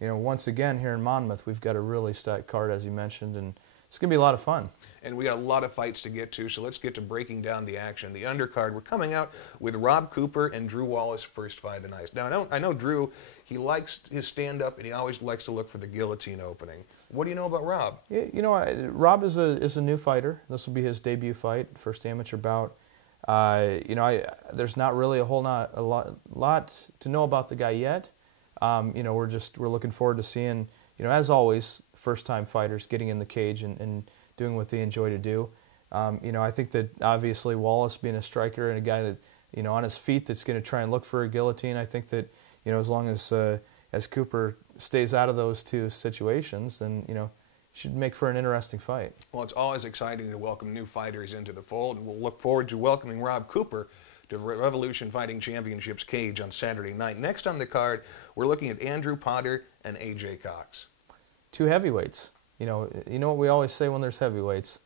once again here in Monmouth, we've got a really stacked card, as you mentioned, and it's going to be a lot of fun. And we got a lot of fights to get to, so let's get to breaking down the action. The undercard, we're coming out with Rob Cooper and Drew Wallace, first fight of the night. Now, I know Drew, he likes his stand-up, and he always likes to look for the guillotine opening. What do you know about Rob? Yeah, Rob is a new fighter. This will be his debut fight, first amateur bout. There's not really a lot to know about the guy yet. We're looking forward to seeing, as always, first-time fighters getting in the cage and doing what they enjoy to do. I think that obviously Wallace being a striker and a guy that, on his feet that's going to try and look for a guillotine, I think that, as long as Cooper stays out of those two situations, then, should make for an interesting fight. Well, it's always exciting to welcome new fighters into the fold, and we'll look forward to welcoming Rob Cooper to Revolution Fighting Championships cage on Saturday night. Next on the card, we're looking at Andrew Potter and AJ Cox. Two heavyweights. You know what we always say when there's heavyweights?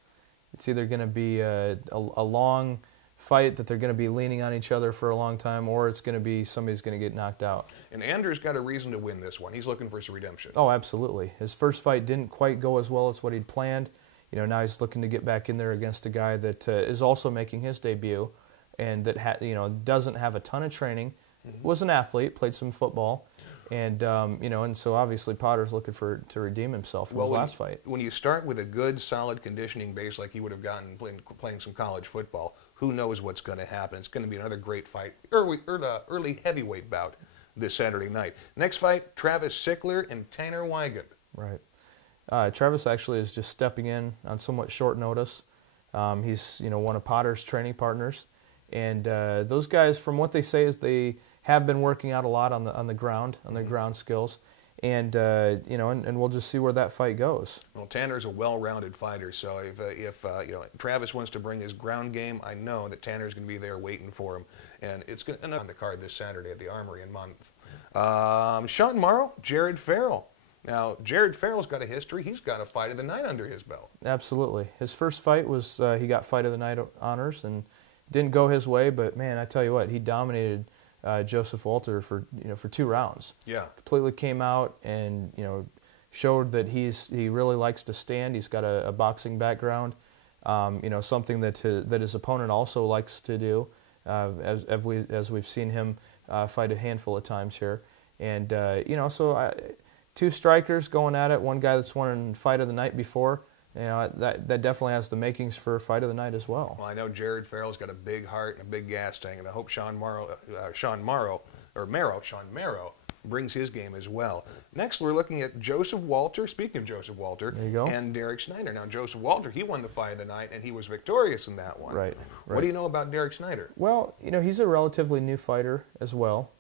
It's either going to be a long fight that they're going to be leaning on each other for a long time, or it's going to be somebody's going to get knocked out. And Andrew's got a reason to win this one. He's looking for some redemption. Oh, absolutely. His first fight didn't quite go as well as what he'd planned. Now he's looking to get back in there against a guy that is also making his debut, and that doesn't have a ton of training. Was an athlete, played some football, and and so obviously Potter's looking to redeem himself in his last fight. When you start with a good, solid conditioning base like he would have gotten playing some college football, who knows what's going to happen? It's going to be another great fight, early heavyweight bout this Saturday night. Next fight, Travis Sickler and Tanner Weigand. Right. Travis actually is just stepping in on somewhat short notice. He's one of Potter's training partners, and those guys, from what they say, is they have been working out a lot on the ground, on their ground skills, and and we'll just see where that fight goes. Well, Tanner's a well-rounded fighter, so if Travis wants to bring his ground game, I know that Tanner's going to be there waiting for him, and it's going to on the card this Saturday at the Armory in Monmouth. Sean Marrow, Jared Ferrill. Now, Jared Ferrill's got a history. He's got a fight of the night under his belt. Absolutely. His first fight was he got fight of the night honors, and didn't go his way, but man, I tell you what, he dominated Joseph Walter for 2 rounds. Yeah. Completely came out and showed that he really likes to stand. He's got a boxing background, something that his opponent also likes to do, as we've seen him fight a handful of times here. And so 2 strikers going at it. One guy that's won a fight of the night before. That definitely has the makings for a fight of the night as well. Well, I know Jared Ferrill's got a big heart and a big gas tank, and I hope Sean Marrow brings his game as well. Next, we're looking at Joseph Walter. Speaking of Joseph Walter, there you go. And Derek Snyder. Now, Joseph Walter, he won the fight of the night, and he was victorious in that one. Right. What do you know about Derek Snyder? Well, he's a relatively new fighter as well.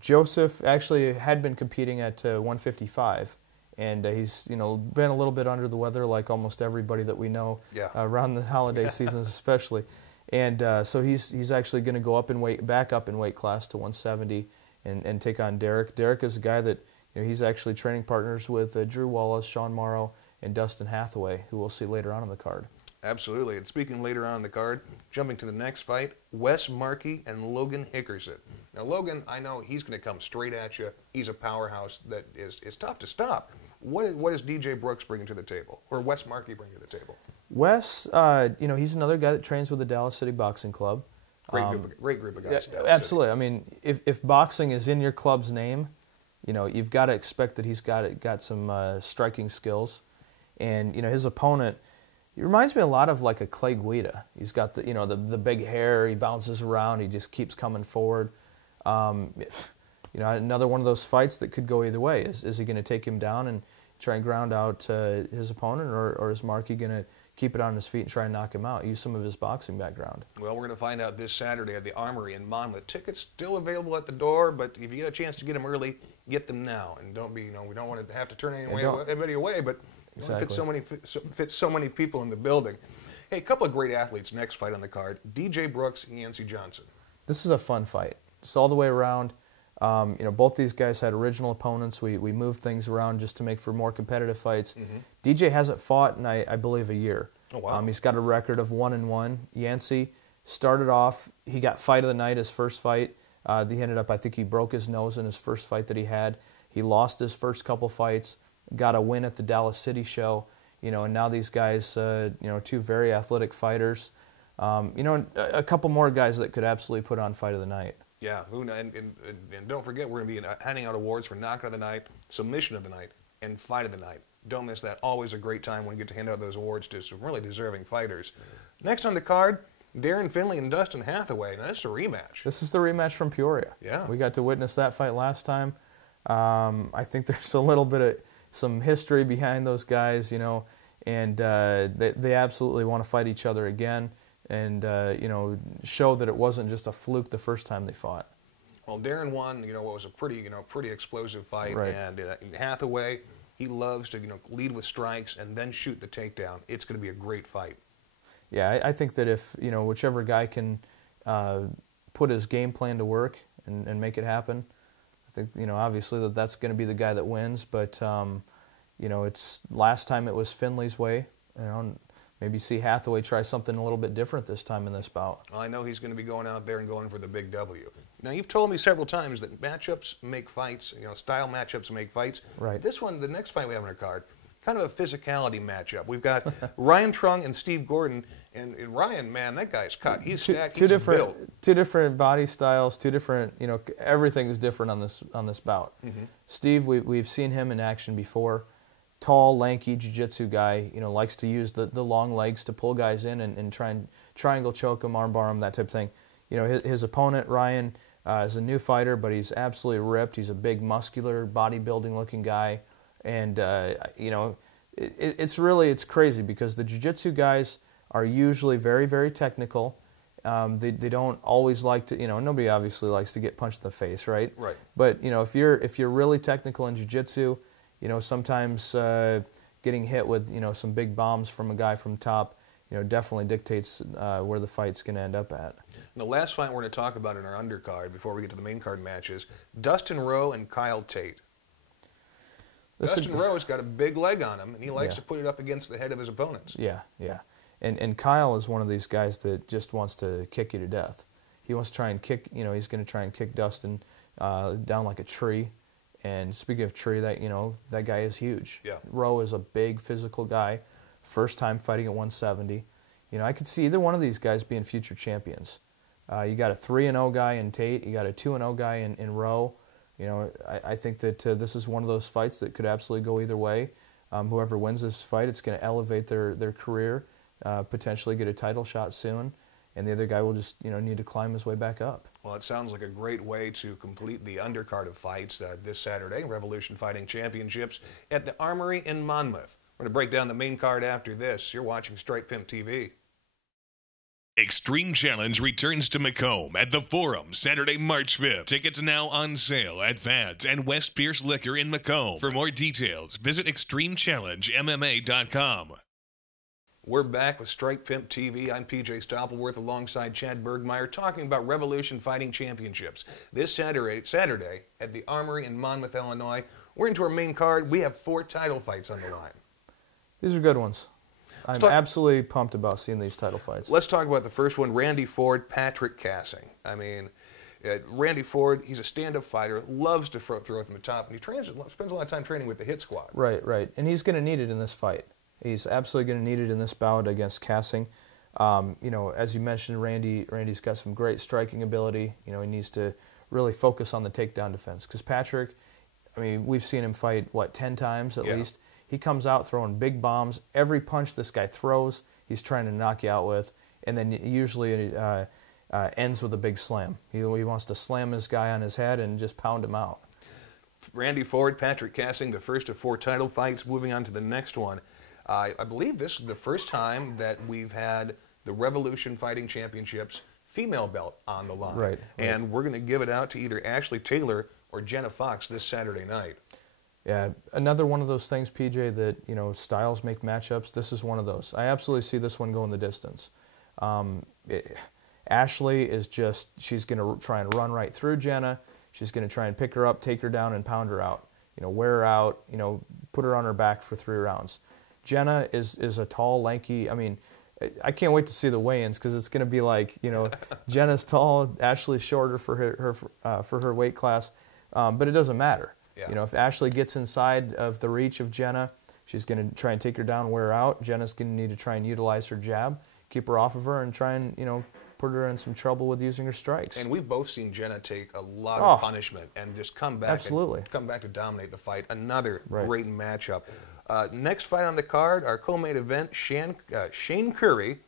Joseph actually had been competing at 155. And he's, been a little bit under the weather, like almost everybody that we know around the holiday seasons, especially. And so he's actually going to go back up in weight class to 170, and take on Derek. Derek is a guy that he's actually training partners with Drew Wallace, Sean Marrow, and Dustin Hathaway, who we'll see later on in the card. Absolutely. And speaking later on in the card, jumping to the next fight, Wes Markey and Logan Hickerson. Now, Logan, I know he's going to come straight at you. He's a powerhouse that is tough to stop. What is DJ Brooks bringing to the table, or Wes Markey bring to the table? Wes, he's another guy that trains with the Dallas City Boxing Club. Great group of guys. Yeah, absolutely. I mean, if boxing is in your club's name, you've got to expect that he's got some striking skills, and his opponent. He reminds me a lot of like a Clay Guida. He's got the big hair. He bounces around. He just keeps coming forward. Another one of those fights that could go either way. Is he going to take him down and try and ground out his opponent, or is Markey going to keep it on his feet and try and knock him out, use some of his boxing background? Well, we're going to find out this Saturday at the Armory in Monmouth. Tickets still available at the door, but if you get a chance to get them early, get them now. And don't be, we don't want to have to turn anybody away, but exactly. Fit so many people in the building. Hey, a couple of great athletes next fight on the card, DJ Brooks and Yancy Johnson. This is a fun fight. It's all the way around. Both these guys had original opponents. We moved things around just to make for more competitive fights. DJ hasn't fought in, I believe, a year. Oh, wow. He's got a record of 1-1. Yancy started off, he got fight of the night, his first fight. He ended up, I think he broke his nose in his first fight that he had. He lost his first couple fights, got a win at the Dallas City show, and now these guys, two very athletic fighters. A couple more guys that could absolutely put on fight of the night. Yeah, and don't forget, we're going to be handing out awards for knockout of the night, submission of the night, and fight of the night. Don't miss that. Always a great time when you get to hand out those awards to some really deserving fighters. Next on the card, Darren, Finnley, and Dustin Hathaway. Now, this is a rematch. This is the rematch from Peoria. Yeah. We got to witness that fight last time. I think there's a little bit of some history behind those guys, and they absolutely want to fight each other again and, show that it wasn't just a fluke the first time they fought. Well, Darren won, what was a pretty explosive fight. Right. And Hathaway, he loves to, lead with strikes and then shoot the takedown. It's going to be a great fight. Yeah, I think that if, whichever guy can put his game plan to work and make it happen, I think, obviously that's going to be the guy that wins. But, it's last time it was Finnley's way. Maybe see Hathaway try something a little bit different this time in this bout. Well, I know he's going to be going out there and going for the big W. Now, you've told me several times that matchups make fights, style matchups make fights. Right. This one, the next fight we have on our card, kind of a physicality matchup. We've got Ryan Troung and Steve Gordon, and Ryan, man, that guy's cut. He's stacked. He's built. Two different body styles, two different, everything is different on this bout. Mm-hmm. Steve, we've seen him in action before. Tall, lanky jiu-jitsu guy, likes to use the long legs to pull guys in and try and triangle choke them, armbar them, that type of thing. His opponent, Ryan, is a new fighter, but he's absolutely ripped. He's a big, muscular, bodybuilding-looking guy. And, it's crazy because the jiu-jitsu guys are usually very, very technical. They don't always like to, nobody obviously likes to get punched in the face, right? Right. But, if you're really technical in jiu-jitsu, sometimes getting hit with, some big bombs from a guy from top, definitely dictates where the fight's going to end up at. And the last fight we're going to talk about in our undercard before we get to the main card matches, Dustin Rowe and Kyle Tate. Dustin Rowe's got a big leg on him, and he likes to put it up against the head of his opponents. Yeah. And Kyle is one of these guys that just wants to kick you to death. He wants to try and kick, he's going to try and kick Dustin down like a tree. And speaking of tree, that guy is huge. Yeah. Rowe is a big physical guy, first time fighting at 170. I could see either one of these guys being future champions. You got a 3-0 guy in Tate, you got a 2-0 guy in Rowe. I think that this is one of those fights that could absolutely go either way. Whoever wins this fight, it's going to elevate their career, potentially get a title shot soon, and the other guy will just need to climb his way back up. Well, it sounds like a great way to complete the undercard of fights this Saturday, Revolution Fighting Championships at the Armory in Monmouth. We're going to break down the main card after this. You're watching Strike Pimp TV. Extreme Challenge returns to Macomb at the Forum Saturday, March 5th. Tickets now on sale at Vans and West Pierce Liquor in Macomb. For more details, visit ExtremeChallengeMMA.com. We're back with Strike Pimp TV. I'm PJ Stoppelworth alongside Chad Bergmeyer talking about Revolution Fighting Championships. This Saturday at the Armory in Monmouth, Illinois. We're into our main card. We have 4 title fights on the line. These are good ones. I'm absolutely pumped about seeing these title fights. Let's talk about the first one, Randy Ford, Patrick Kassing. I mean, Randy Ford, he's a stand-up fighter, loves to throw from the top, and he spends a lot of time training with the hit squad. Right. And he's going to need it in this fight. He's absolutely going to need it in this bout against Kassing. As you mentioned, Randy's got some great striking ability. He needs to really focus on the takedown defense. Because Patrick, we've seen him fight, 10 times at least. He comes out throwing big bombs. Every punch this guy throws, he's trying to knock you out with. And then usually it ends with a big slam. He wants to slam this guy on his head and just pound him out. Randy Ford, Patrick Kassing, the first of 4 title fights. Moving on to the next one. I believe this is the first time that we've had the Revolution Fighting Championships female belt on the line. Right. And we're going to give it out to either Ashley Taylor or Jenna Fox this Saturday night. Yeah, another one of those things, PJ, that, styles make matchups. This is one of those. I absolutely see this one going the distance. Ashley is she's going to try and run right through Jenna. She's going to try and pick her up, take her down, and pound her out. Wear her out, put her on her back for 3 rounds. Jenna is a tall, lanky, I can't wait to see the weigh-ins because it's going to be like, Jenna's tall, Ashley's shorter for her weight class, but it doesn't matter. Yeah. You know, if Ashley gets inside of the reach of Jenna, she's going to try and take her down, wear her out. Jenna's going to need to try and utilize her jab, keep her off of her, and try and, you know, put her in some trouble with using her strikes. And we've both seen Jenna take a lot of punishment and just come back. Absolutely. And come back to dominate the fight. Another Right. great matchup. Next fight on the card, our co-main event, Shane Curry,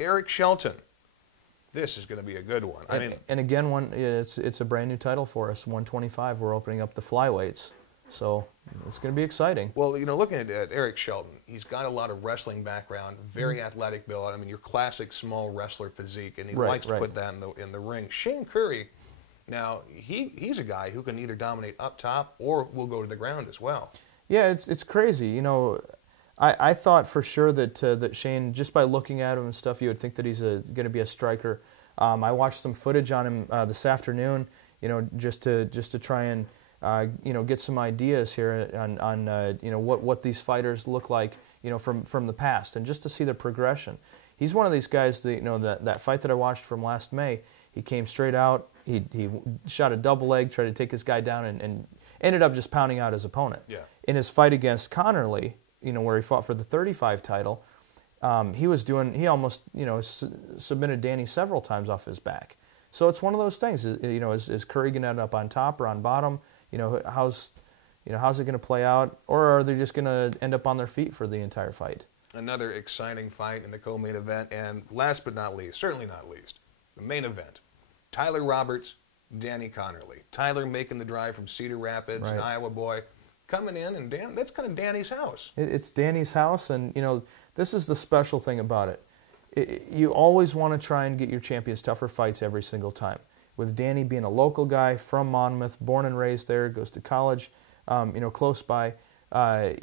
Eric Shelton. This is going to be a good one. And again, it's a brand new title for us, 125. We're opening up the flyweights. So it's going to be exciting. Well, you know, looking at Eric Shelton, he's got a lot of wrestling background, very athletic build. I mean, your classic small wrestler physique, and he likes to put that in the ring. Shane Curry, now he's a guy who can either dominate up top or will go to the ground as well. Yeah, it's crazy. You know, I thought for sure that Shane, just by looking at him and stuff, you would think that he's going to be a striker. I watched some footage on him this afternoon. You know, just to try and you know, get some ideas here on you know, what these fighters look like, you know, from the past, and just to see the progression. He's one of these guys that, you know, that fight that I watched from last May, he came straight out, he shot a double leg, tried to take his guy down, and ended up just pounding out his opponent. Yeah. In his fight against Connerly, you know, where he fought for the 35 title, he almost, you know, submitted Danny several times off his back. So it's one of those things. You know, is Curry going to end up on top or on bottom? You know, how's it going to play out, or are they just going to end up on their feet for the entire fight? Another exciting fight in the co-main event, and last but not least, certainly not least, the main event: Tyler Roberts, Danny Connerly. Tyler making the drive from Cedar Rapids, an Iowa boy, coming in, and that's kind of Danny's house. It's Danny's house, and you know, this is the special thing about it. You always want to try and get your champions tougher fights every single time. With Danny being a local guy from Monmouth, born and raised there, goes to college, you know, close by.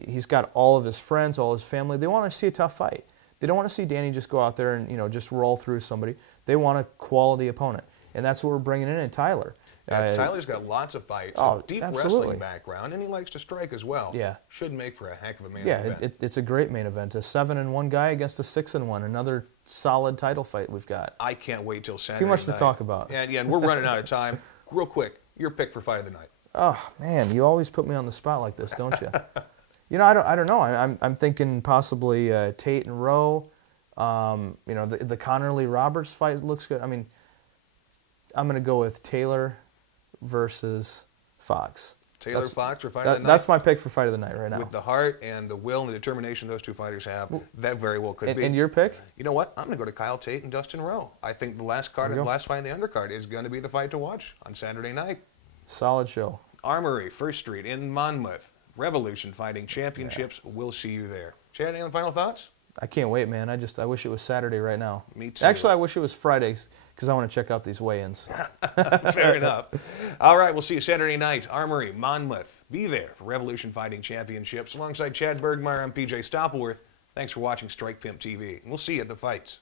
He's got all of his friends, all his family. They want to see a tough fight. They don't want to see Danny just go out there and, you know, just roll through somebody. They want a quality opponent, and that's what we're bringing in Tyler. Tyler's got lots of fights, a deep wrestling background, and he likes to strike as well. Yeah. Should make for a heck of a main event. Yeah, it's a great main event. A 7-1 guy against a 6-1. Another solid title fight we've got. I can't wait till Saturday Too much night. to talk about. And we're running out of time. Real quick, your pick for fight of the night. Oh man, you always put me on the spot like this, don't you? You know, I don't know. I'm thinking possibly Tate and Rowe. You know, the Connerly Roberts fight looks good. I mean, I'm going to go with Taylor versus Fox. Fox for fight of the night? That's my pick for fight of the night right now. With the heart and the will and the determination those two fighters have, that very well could be. And your pick? You know what? I'm going to go to Kyle Tate and Dustin Rowe. I think the last card and the last fight in the undercard is going to be the fight to watch on Saturday night. Solid show. Armory, First Street in Monmouth. Revolution Fighting Championships. Yeah. We'll see you there. Chad, any final thoughts? I can't wait, man. I wish it was Saturday right now. Me too. Actually, I wish it was Fridays because I want to check out these weigh-ins. Fair enough. All right, we'll see you Saturday night. Armory, Monmouth. Be there for Revolution Fighting Championships. Alongside Chad Bergmeyer, I'm PJ Stoppelworth. Thanks for watching Strike Pimp TV. And we'll see you at the fights.